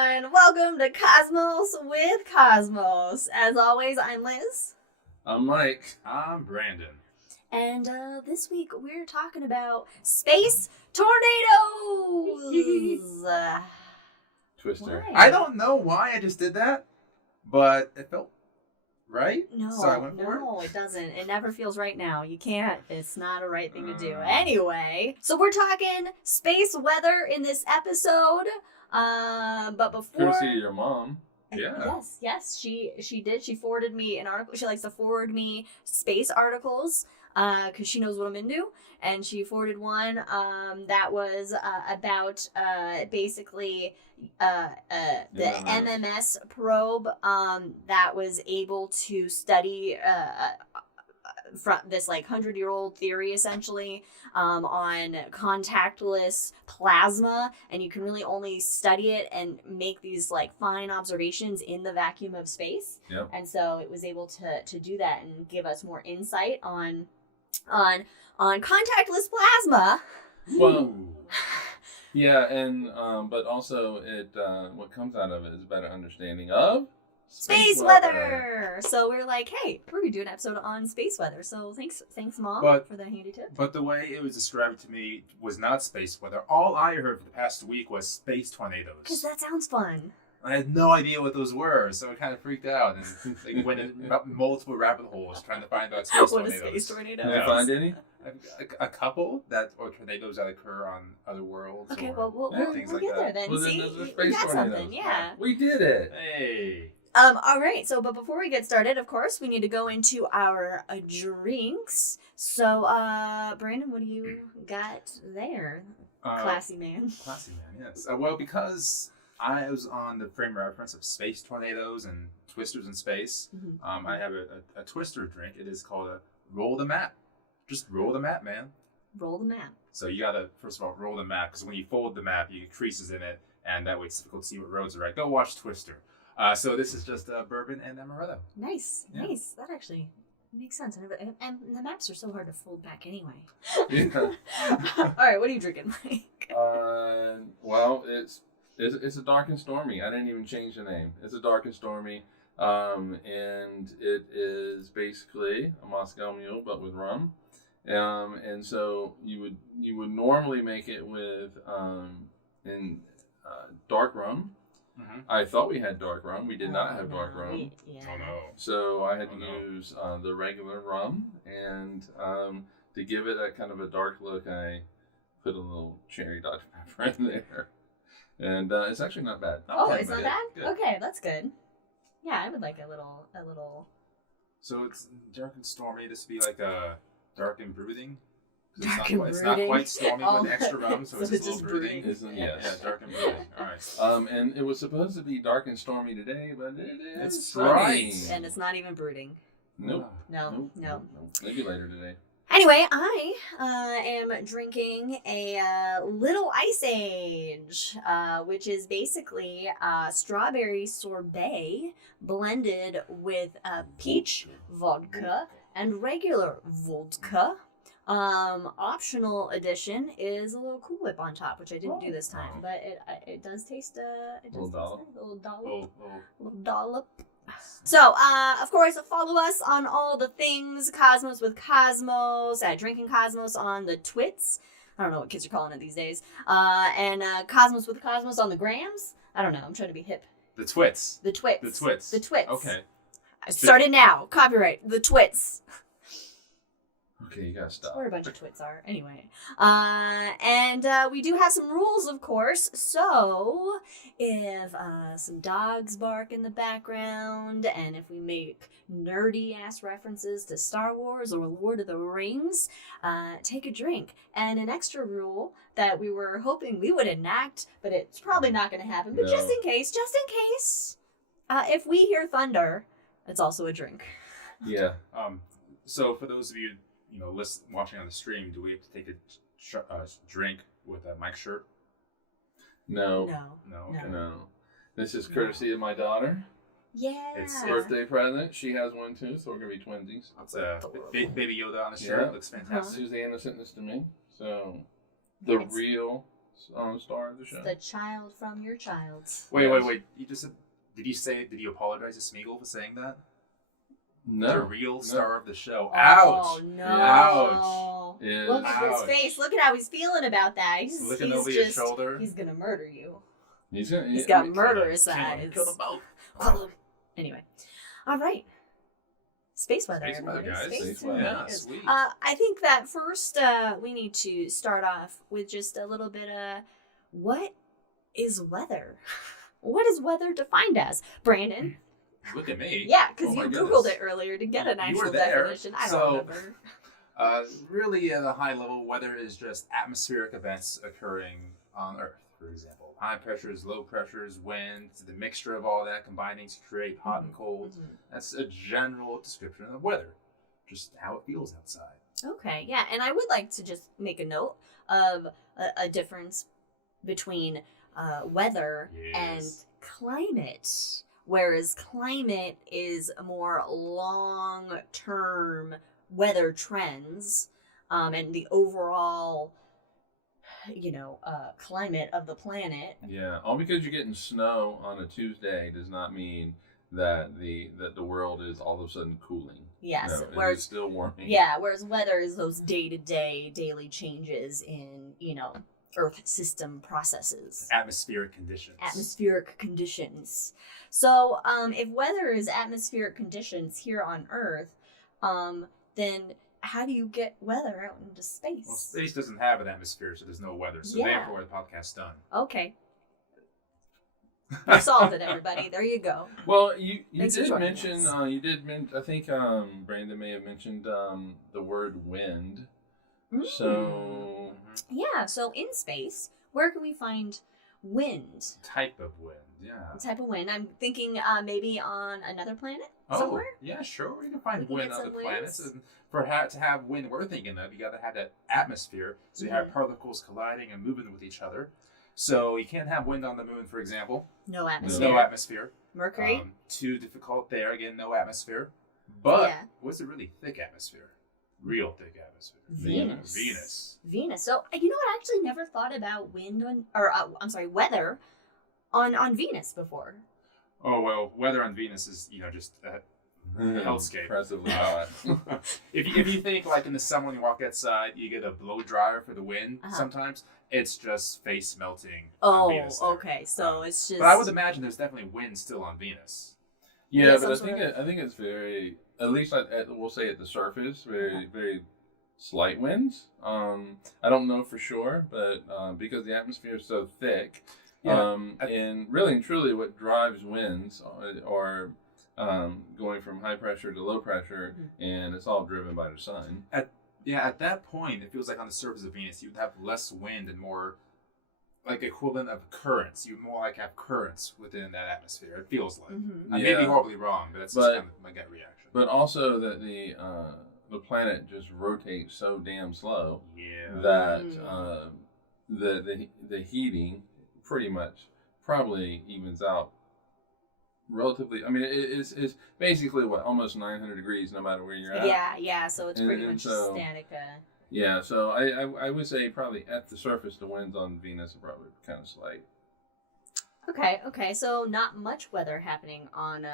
everyone. Welcome to Cosmos with Cosmos. As always, I'm Liz. I'm Mike. I'm Brandon. And this week we're talking about space tornadoes. Twister. Why? I don't know why I just did that, but it felt right. No, So I went for it doesn't. It never feels right now. You can't. It's not a right thing to do. Uh. Anyway, so we're talking space weather in this episode. But before... Courtesy of your mom. Yeah. Yes, she did. She forwarded me an article. She likes to forward me space articles because she knows what I'm into. And she forwarded one that was about basically the MMS probe that was able to study from this like 100-year-old theory essentially on contactless plasma, and you can really only study it and make these like fine observations in the vacuum of space. Yep. And so it was able to do that and give us more insight on contactless plasma. Well, yeah, and but also it what comes out of it is a better understanding of Space weather. So we're like, hey, we're gonna do an episode on space weather. So thanks, Mom, for that handy tip. But the way it was described to me was not space weather. All I heard for the past week was space tornadoes. Because that sounds fun. I had no idea what those were, so I kind of freaked out and like, went in multiple rabbit holes trying to find out space What a tornadoes. space tornado Did you is. find any? A couple or tornadoes that occur on other worlds. Okay, or we'll things get like there that. then. Well, See, then those are we space got tornadoes. something, yeah. We did it. Hey. All right. So, but before we get started, of course, we need to go into our drinks. So, Brandon, what do you got there? Classy man. Classy man, yes. Well, because I was on the frame of reference of space tornadoes and twisters in space, Mm-hmm. I have a twister drink. It is called a roll the map. Just roll the map, man. Roll the map. So you gotta, first of all, roll the map, because when you fold the map, you get creases in it, and that way it's difficult to see what roads are right. Go watch Twister. So this is just bourbon and amaretto. Nice, Yeah. nice. That actually makes sense. And the maps are so hard to fold back anyway. Yeah. All right, what are you drinking, Mike? Well, it's a dark and stormy. I didn't even change the name. It's a dark and stormy, and it is basically a Moscow Mule but with rum. And so you would normally make it with dark rum. Mm-hmm. I thought we had dark rum. We did not have dark No, rum. Yeah. Oh no. So I had to use the regular rum, and to give it that kind of a dark look, I put a little cherry Dr. Pepper in there, and it's actually not bad. Oh, Okay, it's not good, bad? good. Okay, that's good. Yeah, I would like a little. So it's dark and stormy. This would be like a dark and brooding. 'Cause Dark it's and not brooding. quite stormy Oh, with extra rum, so it's so just a little brooding. Isn't Yeah. yes. Yeah, dark and brooding. All right. And it was supposed to be dark and stormy today, but it is It's sunny. bright. And it's not even brooding. Nope. No. Nope. Maybe later today. Anyway, I am drinking a Little Ice Age, which is basically strawberry sorbet blended with peach vodka and regular vodka. Optional addition is a little Cool Whip on top, which I didn't do this time, but it does taste Little dollop. nice. A little dollop. Oh. Little dollop. So, of course, follow us on all the things Cosmos with Cosmos, at Drinking Cosmos on the Twits. I don't know what kids are calling it these days. And Cosmos with Cosmos on the Grams. I don't know. I'm trying to be hip. The twits. The Twits. The twits. The Twits. Okay. I started now. Copyright. The Twits. Okay, you gotta stop. Or a bunch of twits are. Anyway. And we do have some rules, of course. So, if some dogs bark in the background, and if we make nerdy-ass references to Star Wars or Lord of the Rings, take a drink. And an extra rule that we were hoping we would enact, but it's probably not going to happen. But No. just in case, if we hear thunder, it's also a drink. Yeah. So for those of you, watching on the stream, do we have to take a drink with Mike's shirt? No. No. No. This is courtesy of my daughter. Yeah. It's Birthday present. She has one too, so we're gonna be twinsies. It's Baby Yoda on the shirt. Yeah. Looks fantastic. Susanna sent this to me. So, the It's- real star of the show. The child from your child. Wait. You just said, did you apologize to Smeagol for saying that? No. The real star of the show. Oh, Ouch. no. Ouch. Look at his face. Look at how he's feeling about that. Looking over your shoulder. He's going to murder you. He's got murderous eyes. Kill them both. Anyway. All right. Space weather. Space weather, guys. Space weather. Yeah, sweet. I think that first we need to start off with just a little bit of what is weather? What is weather defined as? Brandon? Look at me. Yeah, because Oh you my Googled goodness. it earlier to get an You actual were there, definition. I so- don't remember. Really, at a high level, weather is just atmospheric events occurring on Earth, for example. High pressures, low pressures, winds, the mixture of all that combining to create hot and cold. Mhm. That's a general description of weather, just how it feels outside. Okay, yeah, and I would like to just make a note of a difference between weather and Yes. climate. Whereas climate is a more long-term weather trends, and the overall, climate of the planet. Yeah, all because you're getting snow on a Tuesday does not mean that the world is all of a sudden cooling. Yes, No, it is whereas still warming. yeah, whereas weather is those day-to-day, daily changes in Earth system processes. Atmospheric conditions. Atmospheric conditions. So, if weather is atmospheric conditions here on Earth, then how do you get weather out into space? Well, space doesn't have an atmosphere, so there's no weather. So Yeah. therefore, the podcast's done. Okay. We solved it, everybody. There you go. Well, you Thanks for did joining mention us. I think Brandon may have mentioned the word wind. Mm. So Yeah, so in space, where can we find wind? Type of wind, yeah. What type of wind? I'm thinking maybe on another planet Oh, somewhere? yeah, sure. You can find We can wind get on some other planets. winds. And to have wind we're thinking of, you got to have that atmosphere. So you have particles colliding and moving with each other. So you can't have wind on the moon, for example. No There's atmosphere. no atmosphere. Mercury? Too difficult there. Again, no atmosphere. But Yeah. what's a really thick atmosphere? Real thick atmosphere. Venus. Venus. Venus. So I actually never thought about weather on Venus before. Oh, well, weather on Venus is, just hellscape. Impressively hot. If you think, like, in the summer when you walk outside, you get a blow dryer for the wind sometimes, it's just face melting on Venus there. Okay. So it's just. But I would imagine there's definitely wind still on Venus. Yeah, Yeah, but some I think it's very, at least we'll say at the surface, very slight winds. I don't know for sure, but because the atmosphere is so thick, and really and truly, what drives winds are going from high pressure to low pressure, and it's all driven by the sun. At that point, it feels like on the surface of Venus, you'd have less wind and more like equivalent of currents. You more like have currents within that atmosphere. It feels like. Mhm. I may be horribly wrong, but that's just kind of my gut reaction. But also that the planet just rotates so damn slow Yeah. that the heating pretty much probably evens out relatively. I mean, it's basically almost 900 degrees no matter where you're at. Yeah. So it's pretty And much so- static. Yeah, so I would say probably at the surface the winds on Venus are probably kind of slight. Okay. So not much weather happening on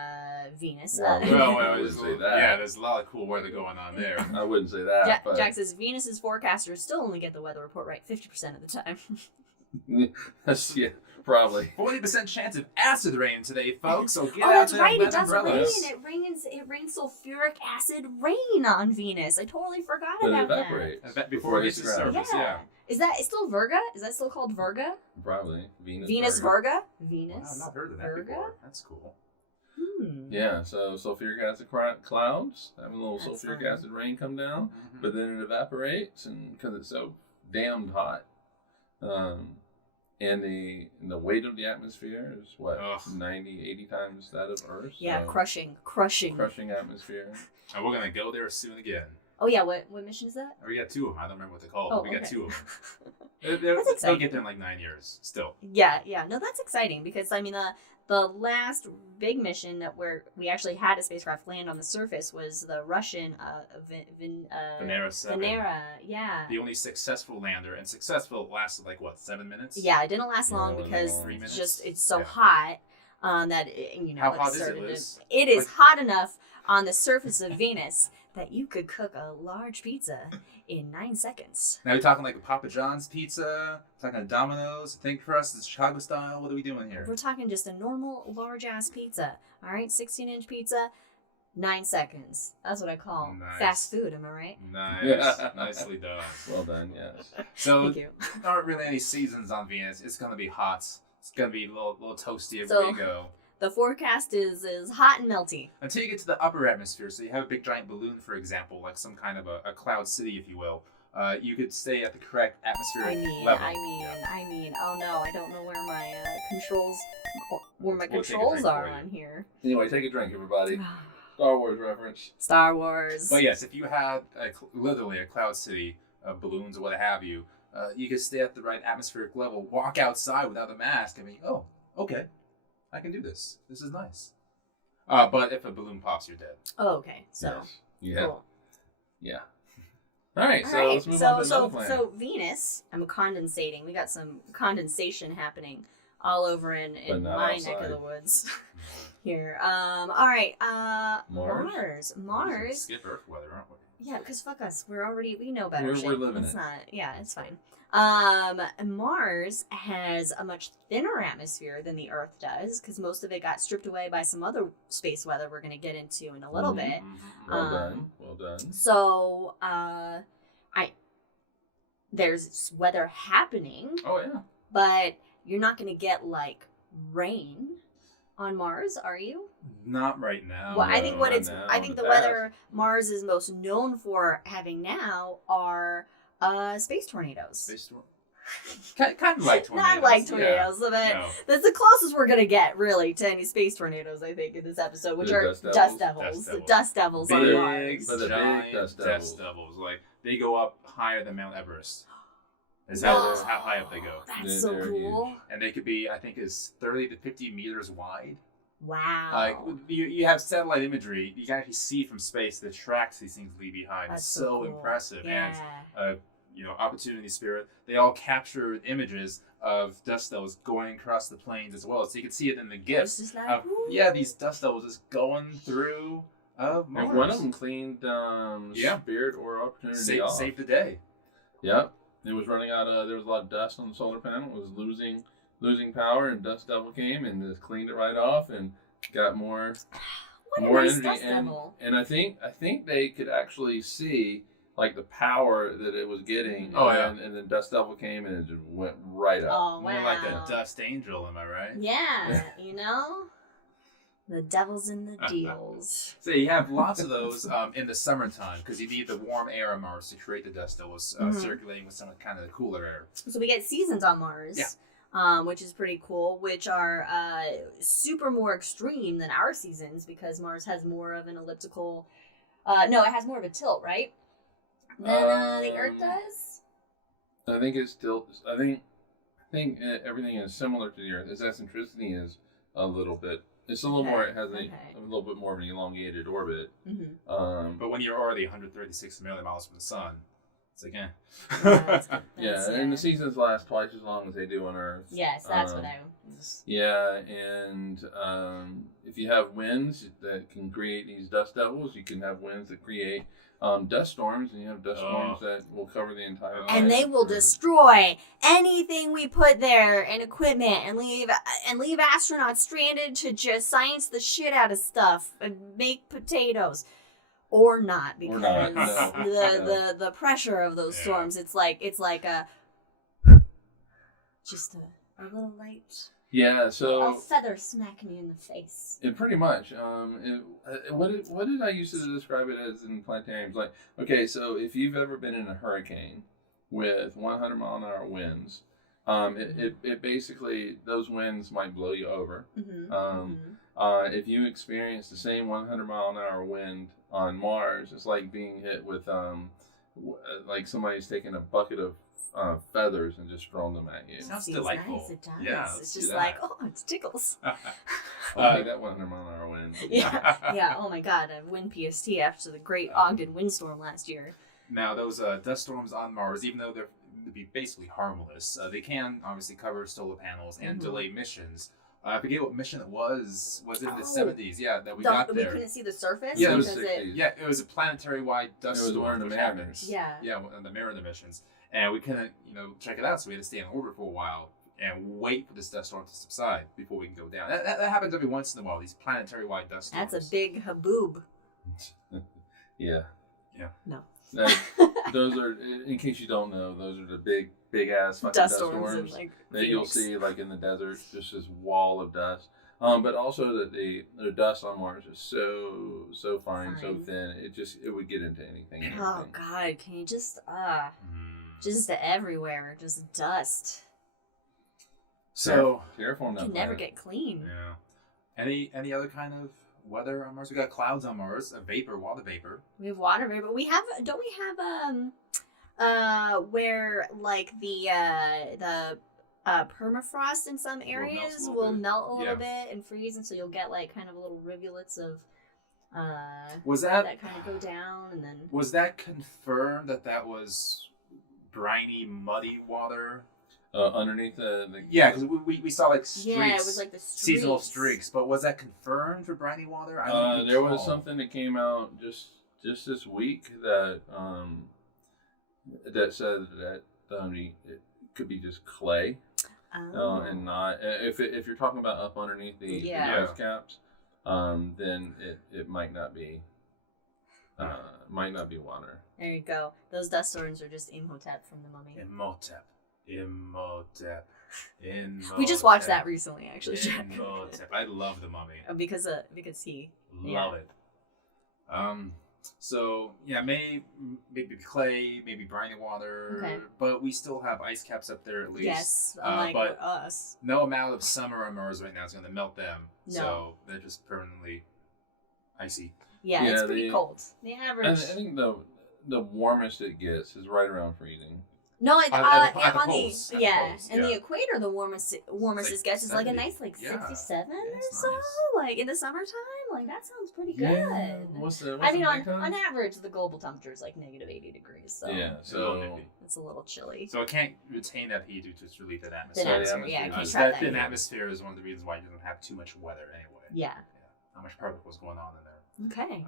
Venus. Well, Well, wouldn't say that. there's a lot of cool weather going on there. I wouldn't say that. but Jack says Venus's forecasters still only get the weather report right 50% of the time. yeah, probably. 40% chance of acid rain today, folks. So get Oh, out that's there right. and It does umbrellas. rain. It rains sulfuric acid rain on Venus. I totally forgot But it about that. evaporates Before it hits the hits the ground. surface, yeah. Is that still Virga? Is that still called Virga? Probably Venus. Venus Virgo. Virga? Wow, Venus. I've not heard of that Virga? before. That's cool. Yeah, so sulfuric acid clouds, having a little That's sulfuric fun. acid rain come down, Mhm. but then it evaporates, and because it's so damned hot, and the weight of the atmosphere is what, Ugh. 90, 80 times that of Earth. Yeah, so crushing. crushing atmosphere. And we're going to go there soon again. Oh yeah, what mission is that? Or we got 2 of them. I don't remember what they're called. Oh, But we got okay. 2 of them. That's They'll exciting. get there in like 9 years still. Yeah. No, that's exciting because I mean the last big mission where we actually had a spacecraft land on the surface was the Russian Venera 7. Venera, yeah. The only successful lander, and successful lasted like what, 7 minutes? Yeah, it didn't last Yeah, long it because wasn't long. 3 minutes? it's so Yeah. hot that How it hot is it, started Liz? it is Like- hot enough on the surface of Venus that you could cook a large pizza in 9 seconds. Now we're talking like a Papa John's pizza, talking a Domino's, thin crust, it's Chicago style. What are we doing here? We're talking just a normal large ass pizza. All right, 16-inch pizza, 9 seconds. That's what I call Nice. fast food. Am I right? Nice, Yeah. nicely done. Well done, yes. So Thank you. there aren't really any seasons on Venus. It's gonna be hot. It's gonna be a little toasty everywhere So- you go. The forecast is hot and melty. Until you get to the upper atmosphere, so you have a big giant balloon, for example, like some kind of a cloud city, if you will. You could stay at the correct atmospheric level. I mean, oh no, I don't know where my controls We'll take a controls drink are for you. on here. Anyway, take a drink, everybody. Star Wars reference. Star Wars. But yes, if you had literally a cloud city, balloons or what have you, you could stay at the right atmospheric level, walk outside without a mask, and be, oh, okay, I can do this. This is nice. But if a balloon pops, you're dead. Oh, okay. So Yes. Yeah. cool. Yeah. All right, All so right, let's move on to so another planet. so Venus. I'm condensating. We got some condensation happening all over in But not my neck of outside. the woods here. All right. Mars? Mars. Skip Earth weather, aren't we? Yeah, because fuck us. We know better. We're shit. living it's it. not. Yeah, it's fine. Mars has a much thinner atmosphere than the Earth does because most of it got stripped away by some other space weather we're going to get into in a little Mhm. bit. Well done. Well done. So, there's weather happening, Oh, yeah. but you're not going to get like rain on Mars, are you? Not right now. Well, I think not now, I think in the the weather Mars is most known for having now are space tornadoes. Space storm. Kind of like tornadoes. Not like yeah. tornadoes, but No. that's the closest we're gonna get, really, to any space tornadoes. I think in this episode, which The are dust devils. dust devils, the dust devils on Big, Mars. but the big giant dust dust devils. devils. Like, they go up higher than Mount Everest. That's Whoa, how high up they go. That's so They're cool. huge. And they could be, I think, is 30 to 50 meters wide. Wow. Like, you have satellite imagery. You can actually see from space the tracks these things leave behind. That's It's so so cool. impressive. Yeah. And, Opportunity Spirit, they all captured images of dust devils going across the plains as well. So you can see it in the It's gifts. just like, Of, woo. yeah, these dust devils just going through Mars. And one of them cleaned Yeah. Spirit or Opportunity Save, off. save the day. Yep. It was running out of, there was a lot of dust on the solar panel. It was losing power, and Dust Devil came and just cleaned it right off and got more What more a nice energy. dust And, devil. and I think they could actually see like the power that it was getting. Oh, yeah. And then Dust Devil came and it just went right up. Oh, More wow. like a dust angel, am I right? Yeah, the devil's in the deals. So you have lots of those in the summertime because you need the warm air on Mars to create the dust devils Mhm. circulating with some kind of the cooler air. So we get seasons on Mars. Yeah. Which is pretty cool, which are super more extreme than our seasons because Mars has more of an elliptical. No, it has more of a tilt, right? Than the Earth does. I think it's still. I think everything is similar to the Earth. Its eccentricity is a little bit. It's a little Okay, more. It has okay. a little bit more of an elongated orbit. Mm-hmm. But when you're already 136 million miles from the sun, it's like, Yeah, and the seasons last twice as long as they do on Earth. Yes, that's what I was. Yeah, and if you have winds that can create these dust devils, you can have winds that create dust storms, and you have dust storms that will cover the entire planet. And they will destroy anything we put there and equipment and leave astronauts stranded to just science the shit out of stuff and make potatoes. Or not, because not, no. the pressure of those Yeah. storms, it's like a just a little light, Yeah, a so feather smacking you in the face. it pretty much. What did I used to describe it as in planetariums? Like, okay, so if you've ever been in a hurricane with 100-mile-an-hour winds, it basically, those winds might blow you over. Mm-hmm. If you experience the same 100-mile-an-hour wind on Mars is like being hit with like somebody's taking a bucket of feathers and just throwing them at you. Sounds Seems delightful. Nice. It does. Yeah, it's let's just do like, that. oh, it tickles. I think that one on our wind. Yeah, yeah. Oh my God, a wind PST after the great Ogden windstorm last year. Now, those dust storms on Mars, even though they're be basically harmless, they can obviously cover solar panels and delay missions. I forget what mission it was. Was it in the 70s? Yeah, that we got there. We couldn't see the surface. Yeah, it was because 60s. Yeah, it was a planetary-wide dust It was storm. one of the which Mariners. happened. Yeah. Yeah, one of the Mariner missions. And we couldn't, check it out, so we had to stay in orbit for a while and wait for this dust storm to subside before we can go down. That happens every once in a while, these planetary-wide dust storms. That's a big haboob. Yeah. Yeah. No. Those are, in case you don't know, those are the big ass fucking Dust dust storms storms in, like, that you'll Phoenix. see like in the desert, just this wall of dust. But also that the dust on Mars is so fine, so thin, it would get into anything. And Oh everything. God, can you just everywhere, just dust. So, Careful on You that can never planet. get clean. yeah. Any other kind of weather on Mars? We got clouds on Mars, a vapor, water vapor. We have water vapor. Don't we have where like the permafrost in some areas will melt a little bit and freeze, and so you'll get like kind of little rivulets of Was that kind of go down, and then Was that confirmed that was briny, muddy water? Underneath the Yeah, because we saw like streaks. yeah, it was like the streaks. Seasonal streaks. But was that confirmed for briny water? I don't there was recall. something that came out just this week that that said that it could be just clay. And not if you're talking about up underneath the ice caps, then it might not be water. There you go. Those dust storms are just Imhotep from the Mummy. Imhotep. We just watched that recently, actually, Jack. Imhotep. I love the Mummy. because he. Love it. So yeah, maybe clay, maybe briny water, Okay. but we still have ice caps up there at least. Yes, unlike but us. no amount of summer on Mars right now is going to melt them. No. So they're just permanently icy. Yeah, it's pretty cold. The And average. I think the warmest it gets is right around freezing. No, At the on poles, the at the poles, and yeah. the equator, the warmest it gets is like a 70. nice 67 Yeah, or it's so. nice. Like in the summertime, like that sounds pretty good. Yeah. What's the I mean, nighttime? on average, the global temperature is like negative 80 degrees, so Yeah, so it's a little chilly. So it can't retain that heat due to its related The atmosphere. atmosphere, yeah, it atmosphere can't is trap That that thin heat. atmosphere is one of the reasons why it doesn't have too much weather anyway. Yeah. How much particles going on in there. Okay.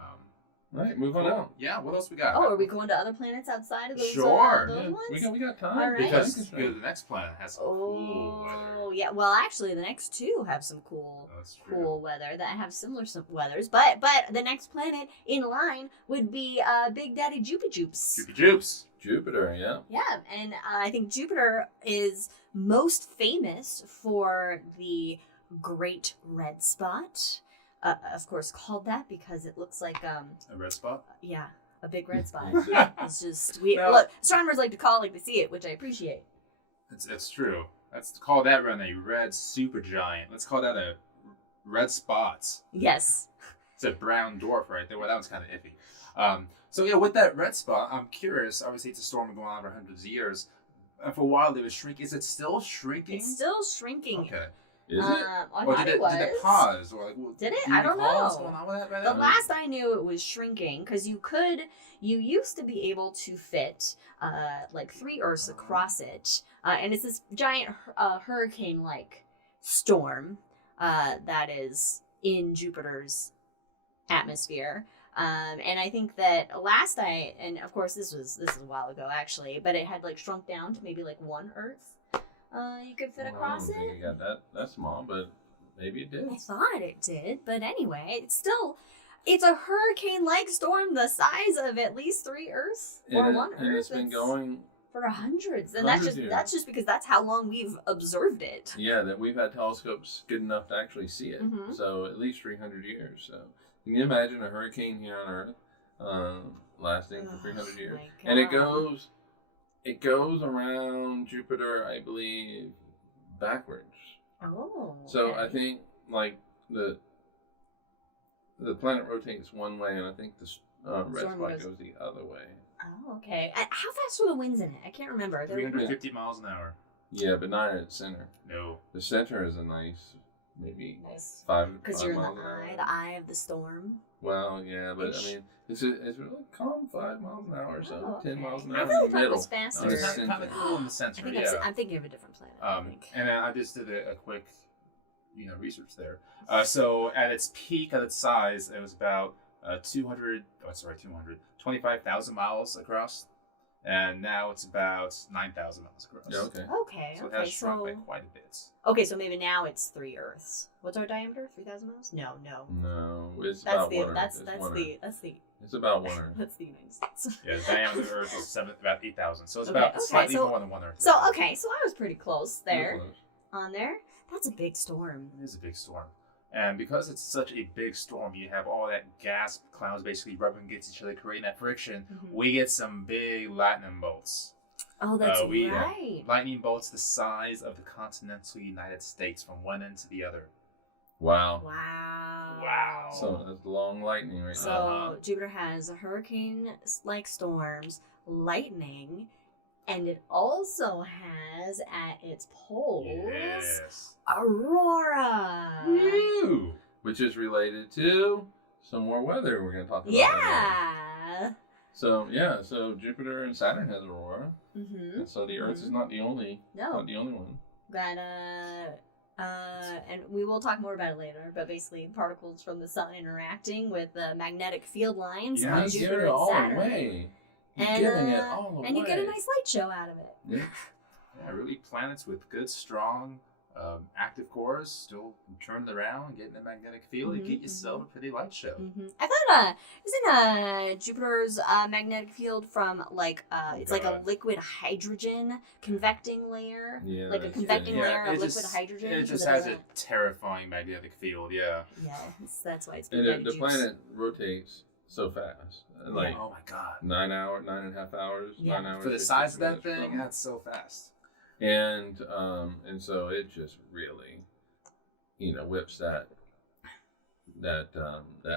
right, move on out. Yeah, what else we got? Oh, are we going to other planets outside of those? Sure. Those Yeah, ones? we got time. All right. Because the next planet has some cool Oh, weather. yeah. Well, actually, the next two have some cool That's true. cool weather that have similar weathers, but the next planet in line would be Big Daddy Jupiter. Jupes. Jupiter, yeah. Yeah, and I think Jupiter is most famous for the Great Red Spot. Of course, called that because it looks like A red spot? a big red spot. Yeah. It's just Well- look, astronomers like to call it like they see it, which I appreciate. It's true. Let's call that one a red supergiant. Let's call that a red spots. Yes. It's a brown dwarf right there. Well, that one's kind of iffy. So yeah, with that red spot, I'm curious. Obviously, it's a storm going on for hundreds of years. And for a while, it was shrinking. Is it still shrinking? It's still shrinking. Okay. Is it? I Or thought did it pause? Or like, Did it? do you I don't recall know. What's going on with that right The now? last I knew, it was shrinking because you used to be able to fit like 3 Earths across it, and it's this giant hurricane-like storm that is in Jupiter's atmosphere. And I think that and of course this is a while ago actually, but it had like shrunk down to maybe like 1 Earth. You could fit Well, across I don't think it. it got that small, but maybe it did. I thought it did, but anyway, it's a hurricane-like storm the size of at least 3 Earths or 1 Earth. And it's been going. for hundreds, and Hundreds of years. that's just because that's how long we've observed it. Yeah, that we've had telescopes good enough to actually see it. Mhm. So at least 300 years. So can you imagine a hurricane here on Earth lasting for 300 years? my And it God. goes around Jupiter, I believe, backwards. Oh. So okay. I think like the planet rotates one way, and I think Red Stormy spot goes- goes the other way. Oh, okay. How fast were the winds in it? I can't remember. They were- 350 miles an hour. Yeah, but not at the center. No. The center is a nice, maybe Nice. 5 Because you're in miles an hour. the eye of the storm. Well, yeah, but Ish. I mean, it's really calm, 5 miles an hour or so, Oh, 10 okay. miles an I hour thought in the it middle. was faster. in the It's center. kind of cool in the I center. think Yeah. I'm thinking of a different planet. I think. And I just did a quick, research there. So at its peak, at its size, it was about 25,000 miles across, and now it's about 9,000 miles across. Yeah, okay. Okay. So it okay. has shrunk by quite a bit. Okay, so maybe now it's 3 Earths. What's our diameter? 3,000 miles? No. No, it's That's about the 1 Earth. that's It's that's 1 the Earth. that's the It's about 1 Earth. that's the United States. Yeah, the diameter of the Earth is about 8,000. So it's Okay, about okay, slightly so- more than 1 Earth. So okay, so I was pretty close there Real close. on there. That's a big storm. It is a big storm. And because it's such a big storm, you have all that gas clouds basically rubbing against each other, creating that friction. Mhm. We get some big lightning bolts. Oh, that's we- right. Lightning bolts the size of the continental United States from one end to the other. Wow. Wow. Wow. So that's long lightning right So now. Jupiter has hurricane-like storms, lightning, and it also has at its poles Yes. aurora. Woo! Which is related to some more weather we're going to talk about. later. Yeah. So Jupiter and Saturn has aurora. Mm-hmm. And so the Earth is not the only No. one. Got and we will talk more about it later, but basically particles from the sun interacting with the magnetic field lines Yeah, on he's Jupiter giving it and all Saturn. away. He's And, giving it all away. And you get a nice light show out of it. Yeah. Yeah, really planets with good, strong, active cores still turned around, getting the magnetic field, you Mhm, get yourself a pretty light show. I thought isn't Jupiter's magnetic field from it's like a God. liquid hydrogen convecting layer, Yeah, like a that's convecting good. layer of it liquid just, hydrogen. It just so has that a terrifying magnetic field, yeah. yeah, that's why it's And magnetic the juice. planet rotates so fast. Like Oh my god. 9.5 hours. Yeah. 9 hours. For the 56 size of that minutes thing, from- that's so fast. And so it just really, whips that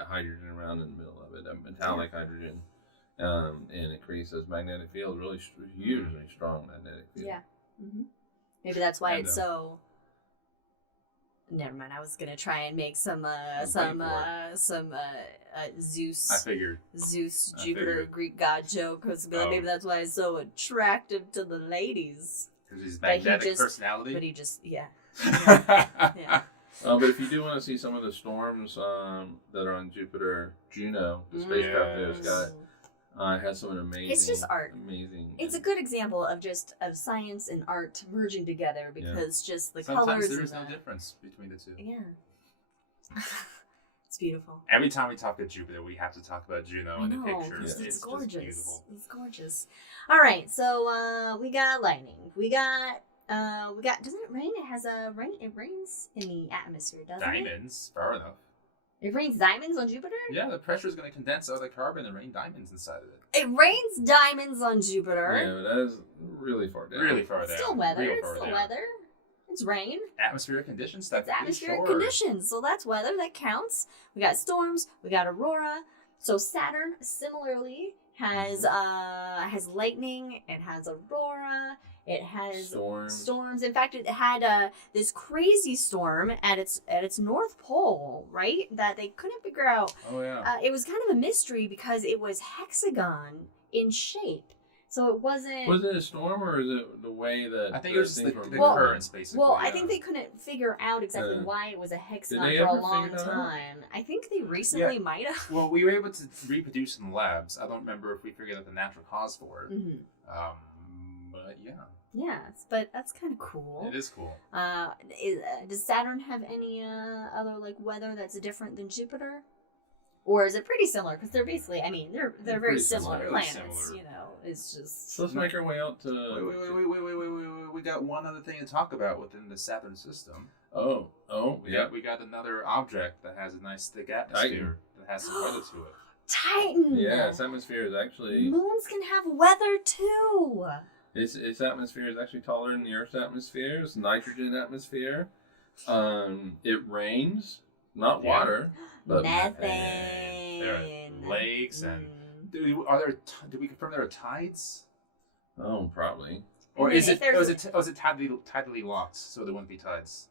hydrogen around in the middle of it, that metallic hydrogen, and it creates this magnetic field, really hugely strong magnetic field. Yeah. Maybe that's why And, it's so. Never mind. I was gonna try and make some Zeus I figured. Zeus I Jupiter figured. Greek god joke, because Oh. maybe that's why it's so attractive to the ladies. Because his But he magnetic just- personality. But he just yeah. yeah. But if you do want to see some of the storms that are on Jupiter, Juno, the spacecraft there, Scott, has some amazing. It's just art. Amazing. It's a good example of science and art merging together, because just the Sometimes colors. there is and no the- difference between the two. Yeah. It's beautiful. Every time we talk about Jupiter, we have to talk about Juno I in the know, pictures. it's Just gorgeous. beautiful. It's gorgeous. All right, so we got lightning. We got. Doesn't it rain? It has a rain. It rains in the atmosphere, doesn't it? Diamonds, far enough. It rains diamonds on Jupiter. Yeah, the pressure is going to condense all the carbon and rain diamonds inside of it. It rains diamonds on Jupiter. Yeah, but that is really far down. Really far It's down. still weather. Real It's far still down. weather. It's rain. Atmospheric conditions. That's It's atmospheric sure. conditions, so that's weather. That counts. We got storms. We got aurora. So Saturn similarly has lightning. It has aurora. It has storms. In fact, it had this crazy storm at its north pole, right? That they couldn't figure out. Oh yeah. It was kind of a mystery because it was hexagon in shape, so it wasn't. Was it a storm or is it the way that? I think it was the things were Well- currents, basically. Well, I yeah. think they couldn't figure out exactly Yeah. why it was a hexagon they for a ever long figure that out? time. I think they recently might have. Well, we were able to reproduce in the labs. I don't remember if we figured out the natural cause for it. But yeah, Yeah, but that's kind of cool. it is cool. Does Saturn have any other weather that's different than Jupiter, or is it pretty similar? Because they're basically, they're very pretty similar similar. planets. Similar. It's just. So let's make our way out to. Wait. We got one other thing to talk about within the Saturn system. Oh, yeah. We got another object that has a nice thick atmosphere that has some weather to it. Titan. Yeah, its atmosphere is actually Moons can have weather too. its atmosphere is actually taller than the Earth's atmosphere. It's nitrogen atmosphere. It rains, not Yeah. water, but Methane. There are lakes and Do we confirm there are tides? Oh, probably. Or I mean, is if it there's- tidally locked, so there wouldn't be tides?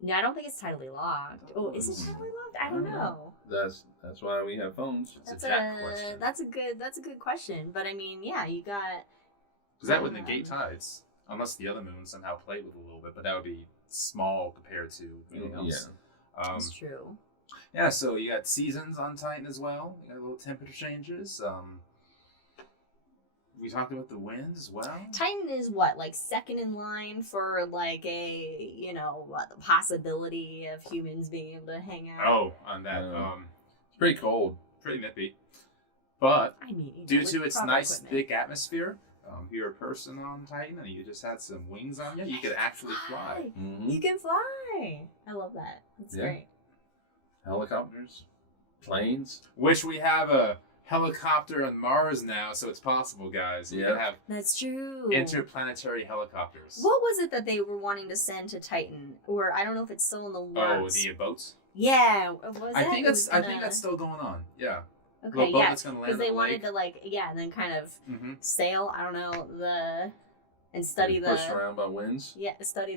No, I don't think it's tidally locked. Oh, is it tidally locked? I don't know. That's why we have phones. It's a Jack question. That's a good question. But I mean, yeah, you got. Because that would negate tides, unless the other moon somehow played with it a little bit, but that would be small compared to anything else. Yeah. That's true. Yeah, so you got seasons on Titan as well. You got little temperature changes. We talked about the winds as well. Titan is what, like second in line for like a the possibility of humans being able to hang out. Oh, on that, It's pretty cold. pretty nippy. But I mean, due with to its proper nice equipment. thick atmosphere, if you're a person on Titan and you just had some wings on you, you could actually fly. Mm-hmm. You can fly. I love that. That's Yeah. great. Helicopters, planes. Wish we have a helicopter on Mars now, so it's possible, guys. We Yeah. can have That's true. interplanetary helicopters. What was it that they were wanting to send to Titan? Or I don't know if it's still in the Oh, works. the boats. Yeah, was I it? think It was I think that's still going on. Yeah. okay. little boat Yeah, that's gonna land because they on the wanted lake. to and then kind of Mm-hmm. sail. I don't know and study Pushed the around by winds. study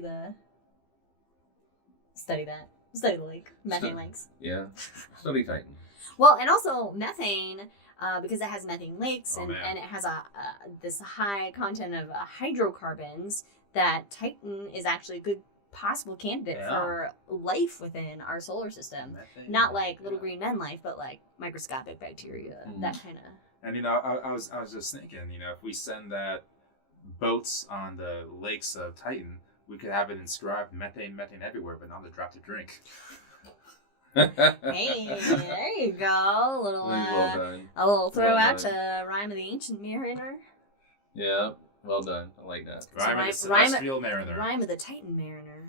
the lake, methane lakes. Yeah. Study Titan. Well, and also methane, because it has methane lakes Oh, and man. it has this high content of hydrocarbons. That Titan is actually a good possible candidate Yeah. for life within our solar system. Not like little green men life, but like microscopic bacteria, that kind of. And I was just thinking, if we send that boats on the lakes of Titan, we could have it inscribed methane everywhere, but not the drop to drink. Hey, there you go. A little, Well done. a little throwback done. to Rhyme of the Ancient Mariner. Yeah. Well done. I like that. Rhyme of the Rhyme- Celestial Mariner. Rhyme of the Titan Mariner.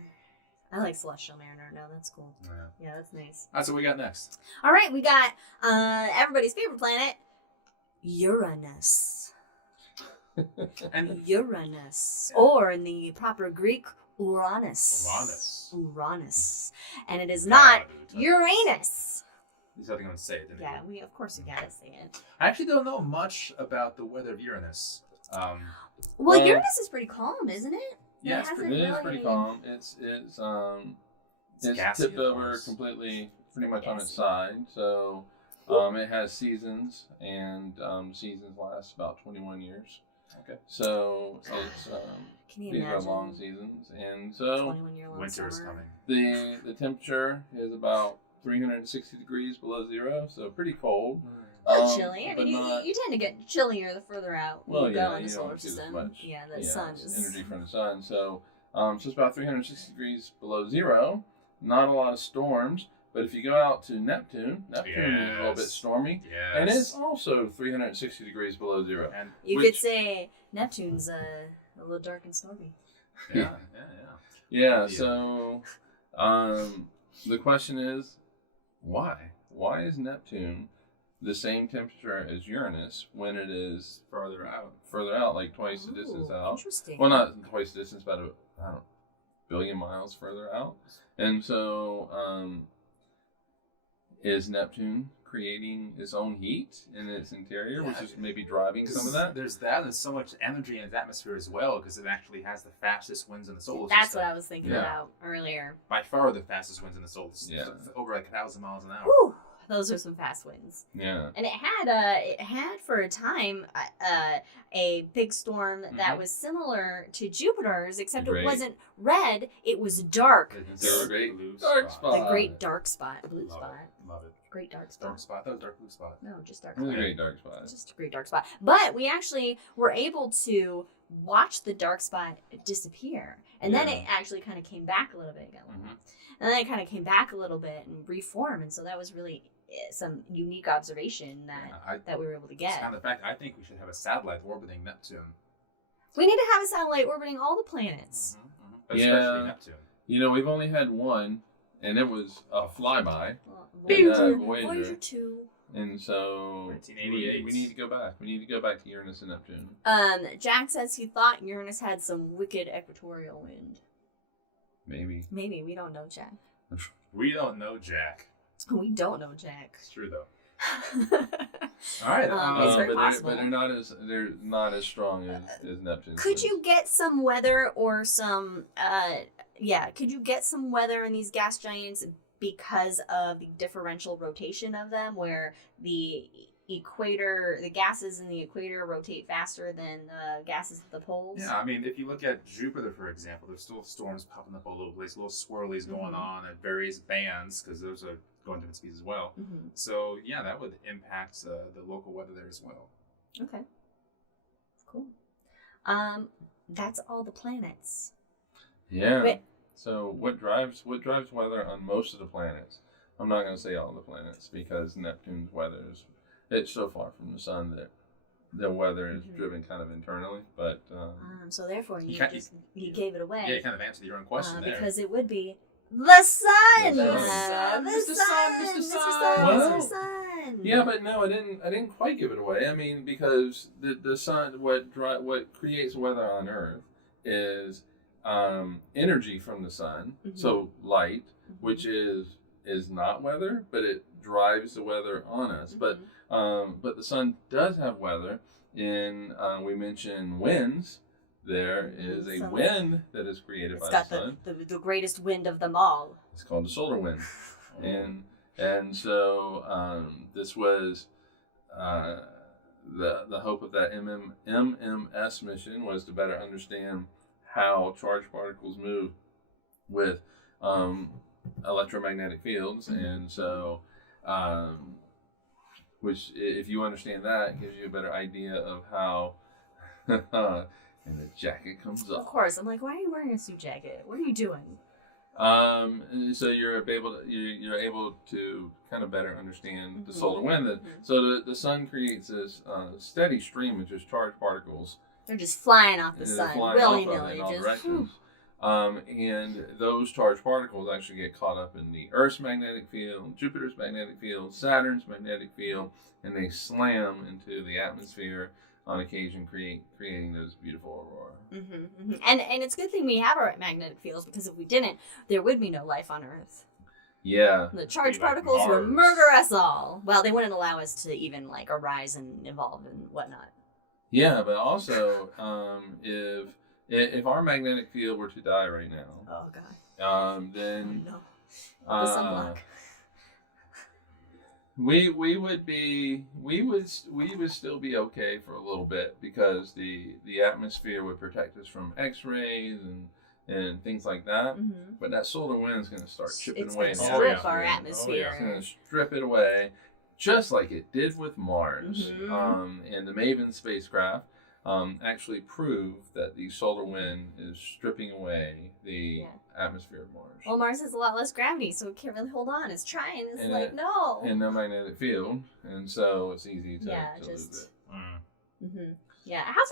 I like Celestial Mariner. No, that's cool. Yeah. Yeah, that's nice. That's what we got next. All right, we got everybody's favorite planet, Uranus. And Uranus, or in the proper Greek, Uranus. Uranus. Uranus, and it is not God, Uranus. He's not going to say it. Didn't Yeah, he? of course we gotta say it. I actually don't know much about the weather of Uranus. Well, Well- Uranus is pretty calm, isn't it? Yeah, It it's hasn't It is really- pretty calm. It's gassy, tipped of over course. completely, pretty much on its Gassy. side. So it has seasons, and seasons last about 21 years. Okay. So it's Can you these are imagine? long seasons, and so 21-year long Winter is summer. coming. the temperature is about 360 degrees below zero, so pretty cold. A little chilly. I but mean, not- you tend to get chillier the further out Well, you go yeah, in the you solar don't get as system. much. Yeah, the sun it's is. energy from the sun. So it's about 360 degrees below zero. Not a lot of storms, but if you go out to Neptune is a little bit Yes. stormy, Yes. and it's also 360 degrees below zero. And You which- could say Neptune's a little dark and stormy. yeah. Yeah. Yeah. So the question is, why? Why is Neptune the same temperature as Uranus when it is Farther out. further out, like twice the distance Ooh, out? Interesting. Well, not twice the distance, but I don't know, billion miles further out. And so, is Neptune creating its own heat in its interior, which Yeah. is maybe driving some of that? There's that. There's so much energy in its atmosphere as well because it actually has the fastest winds in the solar That's system. what I was thinking Yeah. about earlier. By far the fastest winds in the solar system. Yeah. Over like 1,000 miles an hour. Whew, those are some fast winds. Yeah. And it had for a time a big storm that Mhm. was similar to Jupiter's, except Great. it wasn't red; it was dark. It's a great blue dark The spot. great dark spot, blue Love spot, it. Love it. great dark spot. Dark spot. That was dark blue spot. No, just dark It was a spot. great dark spot. Just a great dark spot. But we actually were able to watch the dark spot disappear, and then Yeah. it actually kind of came back a little bit again. Mhm. And then it kind of came back a little bit and reformed, and so that was really some unique observation that we were able to It's get. kind of the fact I think we should have a satellite orbiting Neptune. We need to have a satellite orbiting all the planets. But Yeah. especially Neptune. You know, we've only had one, and it was a flyby. Well, Voyager. Voyager 2. And so 1988. we need to go back. We need to go back to Uranus and Neptune. Jack says he thought Uranus had some wicked equatorial wind. Maybe. Maybe, we don't know, Jack. We don't know Jack. We don't know, Jack. It's true though. All right. It's very but possible. they're not as strong as Neptune's. Could you get some weather or some could you get some weather in these gas giants because of the differential rotation of them, where the gases in the equator rotate faster than the gases at the poles? Yeah, I mean, if you look at Jupiter, for example, there's still storms popping up all over the place, little swirlies going on at various bands, because those are going different speeds as well. Mm-hmm. So, yeah, that would impact the local weather there as well. Okay. Cool. That's all the planets. Yeah. But, so what drives weather on most of the planets? I'm not going to say all the planets because Neptune's weather it's so far from the sun that the weather is driven kind of internally. But so therefore, you gave it away. Yeah, you kind of answered your own question there. Because it would be the sun. The sun. Mr. Sun. Yeah, but no, I didn't quite give it away. I mean, because the sun, what creates weather on Earth is energy from the sun, so light, which is not weather, but it drives the weather on us. But the sun does have weather. We mentioned winds. There is a wind that is created by the sun. It's got the greatest wind of them all. It's called the solar wind, and so this was the hope of that MMS mission was to better understand how charged particles move with electromagnetic fields, and so which, if you understand that, gives you a better idea of how. And the jacket comes off. Of course, I'm like, why are you wearing a suit jacket? What are you doing? So you're able to kind of better understand the solar wind. So the sun creates this steady stream of just charged particles. They're just flying off the sun, willy-nilly. In all directions. And those charged particles actually get caught up in the Earth's magnetic field, Jupiter's magnetic field, Saturn's magnetic field, and they slam into the atmosphere on occasion, creating those beautiful aurora. And it's a good thing we have our magnetic fields, because if we didn't, there would be no life on Earth. Yeah. The charged particles would murder us all. Well, they wouldn't allow us to even arise and evolve and whatnot. Yeah, but also, if our magnetic field were to die right now, oh god, then no. The sunblock. We would still be okay for a little bit, because the atmosphere would protect us from X-rays and things like that. But that solar wind is going to start chipping away. It's going to strip our atmosphere. It's going to strip it away, just like it did with Mars. And the Maven spacecraft actually proved that the solar wind is stripping away the atmosphere of Mars. Well, Mars has a lot less gravity, so it can't really hold on. It's trying. It's no. And no magnetic field, and so it's easy to lose it. Yeah. How's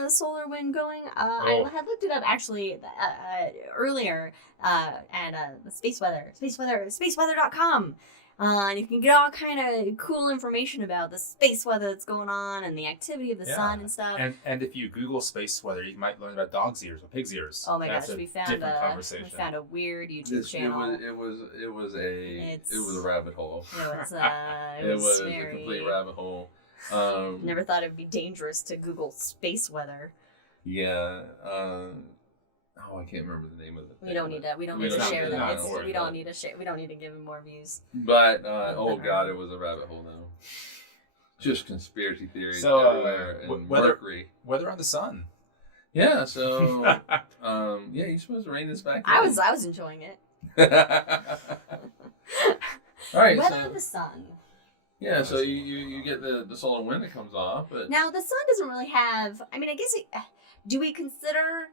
the solar wind going? I had looked it up actually earlier at spaceweather.com. And you can get all kind of cool information about the space weather that's going on and the activity of the sun and stuff. And if you Google space weather, you might learn about dog's ears or pig's ears. Oh my gosh, we found a weird YouTube channel. It was a rabbit hole. It was a complete rabbit hole. Never thought it would be dangerous to Google space weather. Yeah. I can't remember the name of it. We don't need to share that. We don't need to share. We don't need to give him more views. But oh god, it was a rabbit hole though. Just conspiracy theories everywhere. And Mercury. Weather on the sun. Yeah. So you're supposed to rein this back. I was enjoying it. All right. Weather on the sun. Yeah. So you get the solar wind that comes off, but now the sun doesn't really have. I mean, I guess do we consider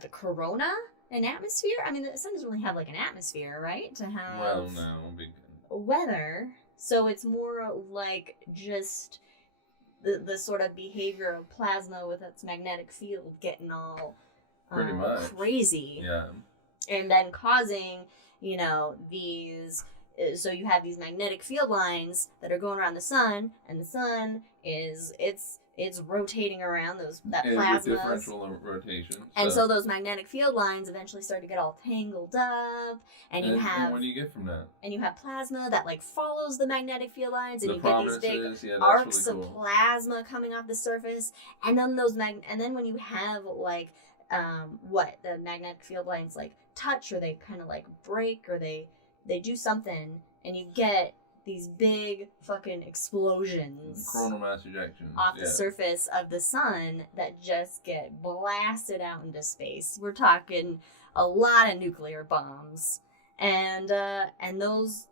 the corona an atmosphere? I mean, the sun doesn't really have an atmosphere, right? To have weather, so it's more like just the sort of behavior of plasma with its magnetic field getting all pretty much crazy, yeah, and then causing these so you have these magnetic field lines that are going around the sun, and the sun is it's rotating around that plasma. With differential rotation. And so those magnetic field lines eventually start to get all tangled up, and what do you get from that? And you have plasma that like follows the magnetic field lines, and The you get these big arcs really of plasma coming off the surface, and then and then when you have like the magnetic field lines like touch, or they kind of like break, or they do something, and you get these big fucking explosions, coronal mass ejections, off the surface of the sun that just get blasted out into space. We're talking a lot of nuclear bombs, and those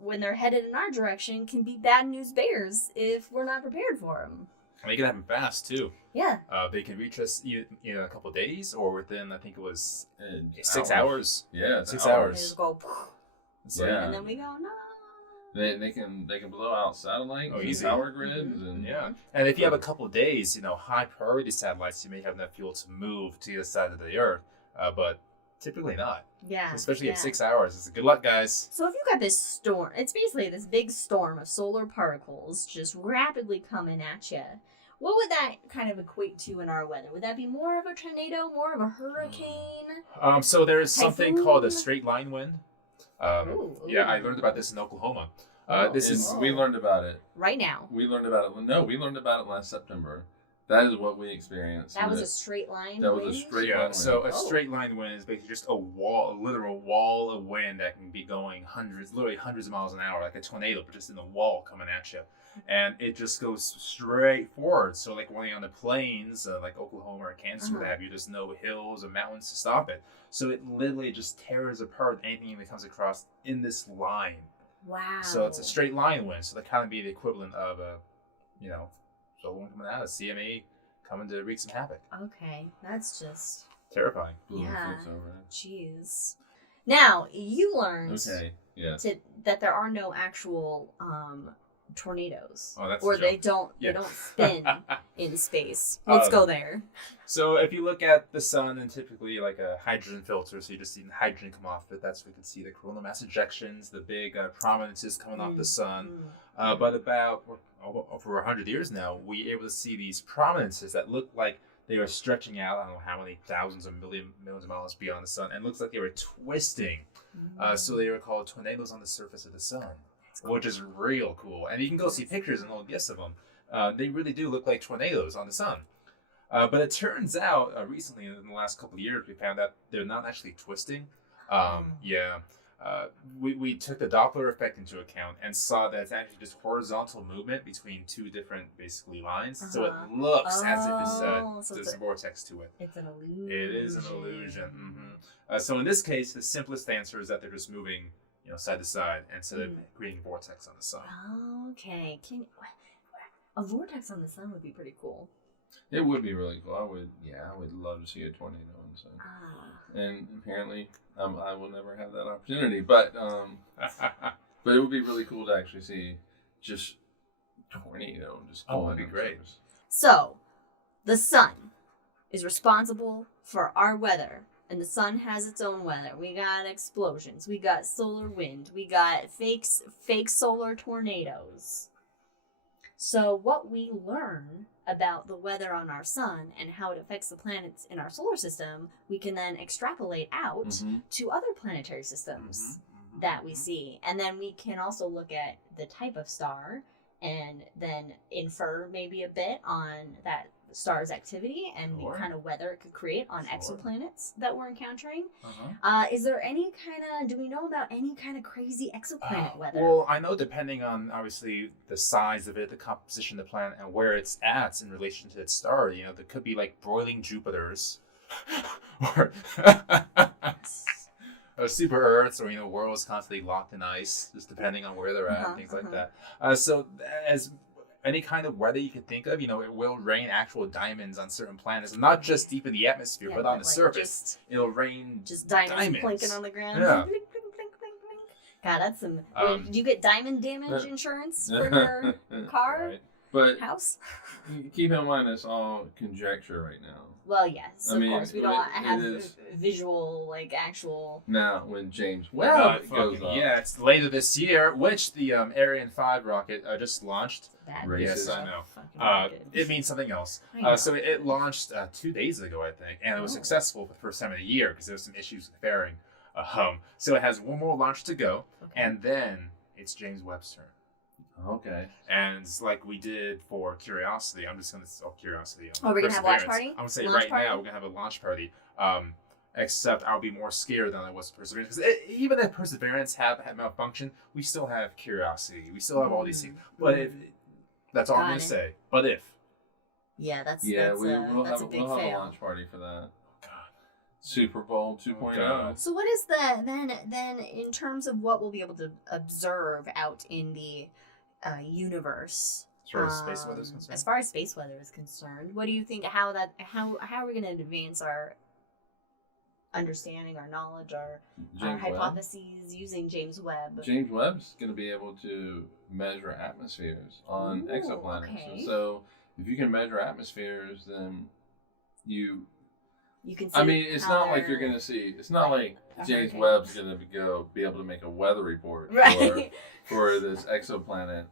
when they're headed in our direction can be bad news bears if we're not prepared for them. And they can happen fast too. Yeah. They can reach us in a couple of days, or within, I think it was 6 hours. hours. Yeah, 6 hours. They just go, yeah. And then we go, no. They can blow out satellites and power grids, and And if you have a couple of days, high priority satellites, you may have enough fuel to move to the other side of the Earth, but typically not. Yeah. Especially at 6 hours. It's good luck, guys. So if you got this storm, it's basically this big storm of solar particles just rapidly coming at you. What would that kind of equate to in our weather? Would that be more of a tornado, more of a hurricane? So there's something called a Typhoon? straight line wind. Ooh. Yeah, I learned about this in Oklahoma. we learned about it right now. We learned about it. No, we learned about it last September. That is what we experienced. That was a straight line. That wind? was a straight Yeah, line. so wind. a straight line wind is basically just a literal wall of wind that can be going literally hundreds of miles an hour, like a tornado, but just in the wall coming at you. And it just goes straight forward. So like when you're on the plains, like Oklahoma or Kansas, what have you, there's no hills or mountains to stop it. So it literally just tears apart anything that comes across in this line. Wow. So it's a straight line wind. So that kind of be the equivalent of a, solar wind coming out, a CME coming to wreak some havoc. Okay, that's just terrifying. Yeah. Jeez. Now you learned that there are no actual tornadoes, or they don't spin in space. Let's go there. So if you look at the sun, and typically like a hydrogen filter, so you just see the hydrogen come off it. That's where you can see the coronal mass ejections, the big prominences coming off the sun. But about over 100 years now, we're able to see these prominences that look like they are stretching out. I don't know how many thousands or millions of miles beyond the sun, and it looks like they were twisting. So they are called tornadoes on the surface of the sun. Which is real cool. And you can go see pictures and old gifs of them. They really do look like tornadoes on the sun. But it turns out, recently, in the last couple of years, we found out they're not actually twisting. We took the Doppler effect into account and saw that it's actually just horizontal movement between two different, basically, lines. So it looks as if there's a vortex to it. It's an illusion. It is an illusion. So in this case, the simplest answer is that they're just moving side to side, instead of creating a vortex on the sun. Okay. A vortex on the sun would be pretty cool. It would be really cool. I would love to see a tornado on the sun. And apparently, I will never have that opportunity. But but it would be really cool to actually see just tornado just going. That'd be great. So, the sun is responsible for our weather. And the sun has its own weather. We got explosions. We got solar wind. We got fake solar tornadoes. So what we learn about the weather on our sun and how it affects the planets in our solar system, we can then extrapolate out to other planetary systems that we see. And then we can also look at the type of star and then infer maybe a bit on that star's activity and the kind of weather it could create on exoplanets that we're encountering. Is there any do we know about any kind of crazy exoplanet weather? Well, I know depending on obviously the size of it, the composition of the planet, and where it's at in relation to its star, there could be like broiling Jupiters or super Earths, or worlds constantly locked in ice, just depending on where they're at, things like that. So as any kind of weather you can think of, it will rain actual diamonds on certain planets, not just deep in the atmosphere, but on the surface. It'll rain just diamonds plinking on the ground. Yeah. Blink, blink, blink, blink, blink. God, that's some. Do you get diamond damage insurance for your car? Right. But house. keep in mind, it's all conjecture right now. Well, yes, I of mean, course. We don't have is- visual, like, actual... Now, when James Webb goes up... Yeah, it's later this year, which the Ariane 5 rocket just launched. That Racist. Yes, I fucking know. rocket. It means something else. I know. So it launched 2 days ago, I think, and it was Oh. successful for the first time in a year because there was some issues with fairing. So it has one more launch to go, Okay. and then it's James Webb's turn. Okay. And it's like we did for Curiosity. I'm just going to Curiosity. Oh, we're gonna have a watch Perseverance. party? I'm going to say Launch right party? now we're going to have a launch party. Except I'll be more scared than I was for Perseverance. Because even if Perseverance had malfunction, we still have Curiosity. We still have all these things. But that's all I'm going to say. But if. Yeah, that's Yeah, that's, we'll that's have a big we'll have a fail. launch party for that. Super Bowl 2.0. God. So what is the then in terms of what we'll be able to observe out in the universe? As far as space weather is concerned. As far as space weather is concerned, what do you think? How are we going to advance our understanding, our knowledge, our James Webb. hypotheses using James Webb? James Webb's going to be able to measure atmospheres on Ooh, exoplanets. okay. So if you can measure atmospheres, then you... You can see I mean, it's how not like they're- you're going to see... It's not like a James hurricane. Webb's going to be able to make a weather report Right. for this exoplanet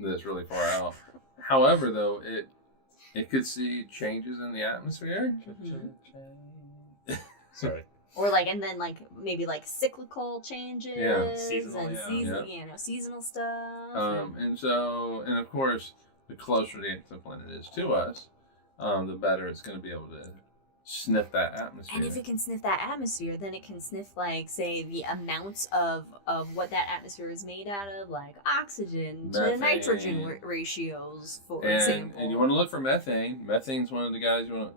that's really far out. However, though, it could see changes in the atmosphere. Sorry. Or like, and then like maybe like cyclical changes Seasonal, and yeah. seasonal stuff. And of course, the closer the exoplanet is to us, the better it's going to be able to sniff that atmosphere. And if it can sniff that atmosphere, then it can sniff, like, say, the amounts of what that atmosphere is made out of, like oxygen to Methane. nitrogen ratios, for and, example. and you want to look for methane. Methane's one of the guys you want to...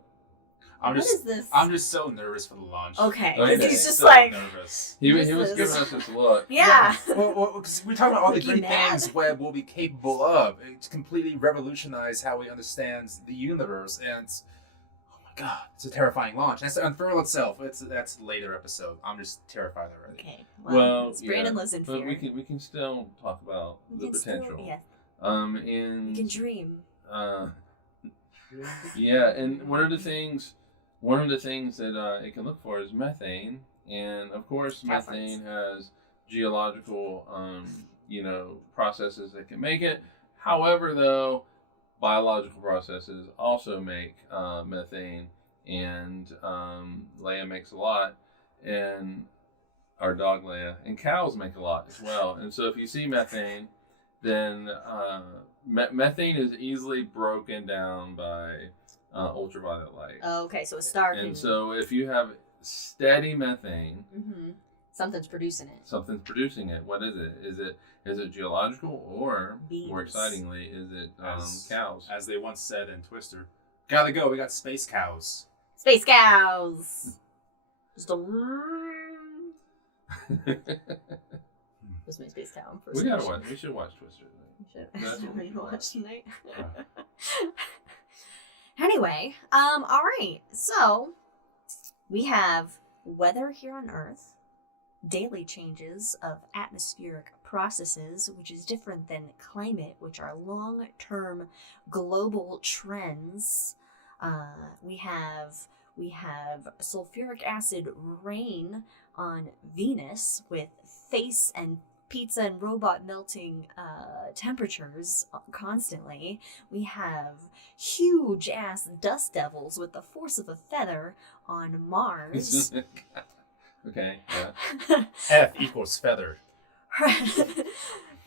I'm What just is this? I'm just so nervous for the launch. Okay, Okay. because he's just So like, nervous. He This was is- giving us this look. yeah. Well, because we're talking about all the Make you great mad? things Webb will be capable of. It's completely revolutionized how we understand the universe, and oh my god, it's a terrifying launch. And it's to unfurl itself. That's a later episode. I'm just terrified already. Okay, Well, it's Brandon yeah, lives in but fear. we can still talk about We the can still- potential. yeah, And we can dream. yeah, and one of the things that it can look for is methane, and of course Caverns. methane has geological processes that can make it. However, though, biological processes also make methane, and Leia makes a lot, and our dog Leia, and cows make a lot as well. And so if you see methane, then methane is easily broken down by ultraviolet light. Oh, okay, so a star can... And so if you have steady methane, Mhm. Something's producing it. something's producing it. What is it? Is it geological, or Beans. more excitingly, is it cows? As they once said in Twister, gotta go. We got space cows. Space cows! Just a... was my space cow we gotta watch. We should watch Twister. That's That's what we should watch. watch tonight. Anyway, all right. So we have weather here on Earth, daily changes of atmospheric processes, which is different than climate, which are long-term global trends. We have sulfuric acid rain on Venus with face and pizza and robot melting temperatures constantly. We have huge ass dust devils with the force of a feather on Mars. Okay. Yeah. F equals feather.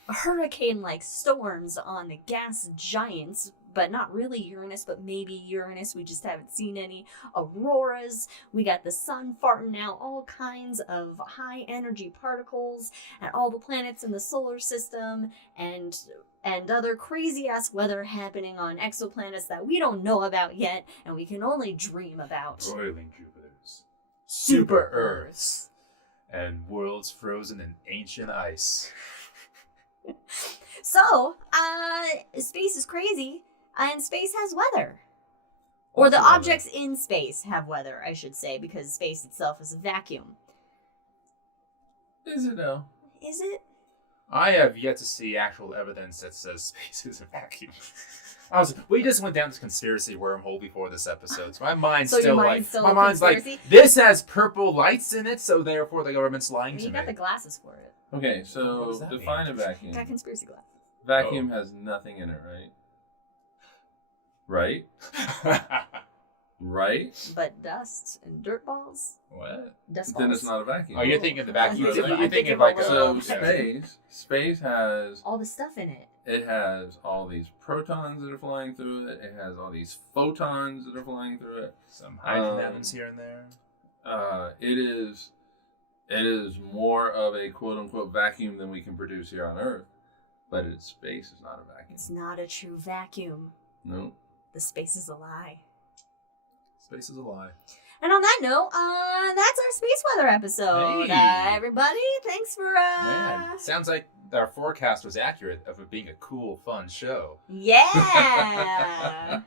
Hurricane-like storms on the gas giants, but not really Uranus, but maybe Uranus. We just haven't seen any auroras. We got the sun farting out all kinds of high-energy particles and all the planets in the solar system, and other crazy-ass weather happening on exoplanets that we don't know about yet, and we can only dream about. Roiling Jupiters. Super Earths. And worlds frozen in ancient ice. So, space is crazy, and space has weather. Or the Lots of weather. objects in space have weather, I should say, because space itself is a vacuum. Is it though? Is it? I have yet to see actual evidence that says space is a vacuum. We just went down this conspiracy wormhole before this episode, so my mind's So your still mind's still a like, conspiracy? this has purple lights in it, so therefore the government's lying to You me. got the glasses for it. Okay, What so does that define mean? a vacuum. Got conspiracy glasses. Vacuum has nothing in it, right? Right? But dust and dirt balls. What? Dust Then balls. it's not a vacuum. Oh, you're thinking of the vacuum. That's what You're I'm thinking of thinking like of a... So Yeah. space has All the stuff in it. it has all these protons that are flying through it. It has all these photons that are flying through it. Some hydrogen atoms here and there. It is more of a quote unquote vacuum than we can produce here on Earth, but space is not a vacuum. It's not a true vacuum. No. The space is a lie. Space is a lie. And on that note, that's our space weather episode. Hey. Everybody, thanks for Man, sounds like our forecast was accurate of it being a cool, fun show. Yeah.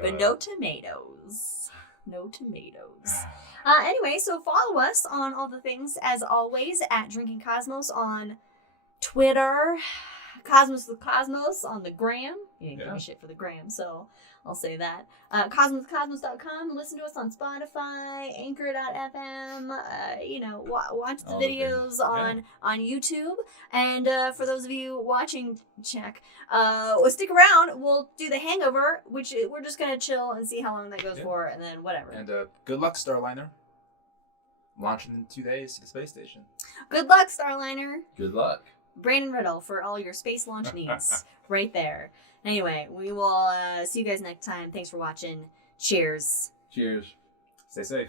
But no tomatoes. No tomatoes. Anyway, so follow us on all the things, as always, at Drinking Cosmos on Twitter. Cosmos with Cosmos on the gram. You didn't give me shit for the gram, so I'll say that. CosmosCosmos.com. Listen to us on Spotify, Anchor.fm. Watch the All the videos things. on YouTube. And for those of you watching, check. Stick around. We'll do the Hangover, which we're just gonna chill and see how long that goes for, and then whatever. And good luck, Starliner. Launching in 2 days to the space station. Good luck, Starliner. Good luck. Brandon Riddle for all your space launch needs. Right there. Anyway, we will see you guys next time. Thanks for watching. Cheers. Cheers. Stay safe.